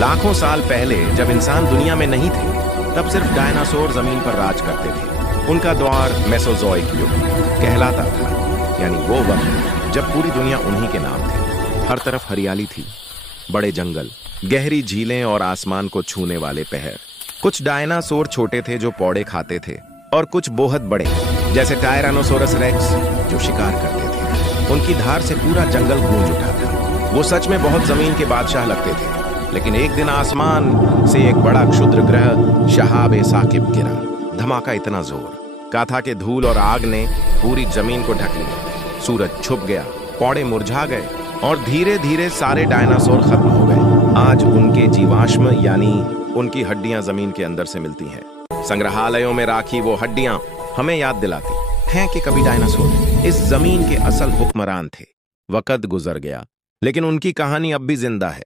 लाखों साल पहले जब इंसान दुनिया में नहीं थे, तब सिर्फ डायनासोर जमीन पर राज करते थे। उनका दौर मेसोजोइक युग कहलाता था, यानी वो वक्त जब पूरी दुनिया उन्हीं के नाम थी। हर तरफ हरियाली थी, बड़े जंगल, गहरी झीलें और आसमान को छूने वाले पहाड़। कुछ डायनासोर छोटे थे जो पौधे खाते थे, और कुछ बहुत बड़े, जैसे टायरानोसोरस रेक्स, जो शिकार करते थे। उनकी धार से पूरा जंगल गूंज उठा था। वो सच में बहुत जमीन के बादशाह लगते थे। लेकिन एक दिन आसमान से एक बड़ा क्षुद्र ग्रह शहाब-ए-साकिब गिरा। धमाका इतना जोर, काथा के धूल और आग ने पूरी जमीन को ढक लिया। सूरज छुप गया, पौधे मुरझा गए, और धीरे धीरे सारे डायनासोर खत्म हो गए। आज उनके जीवाश्म यानी उनकी हड्डियां जमीन के अंदर से मिलती हैं। संग्रहालयों में राखी वो हड्डियां हमें याद दिलाती हैं कि कभी डायनासोर इस जमीन के असल हुक्मरान थे। वक्त गुजर गया, लेकिन उनकी कहानी अब भी जिंदा है।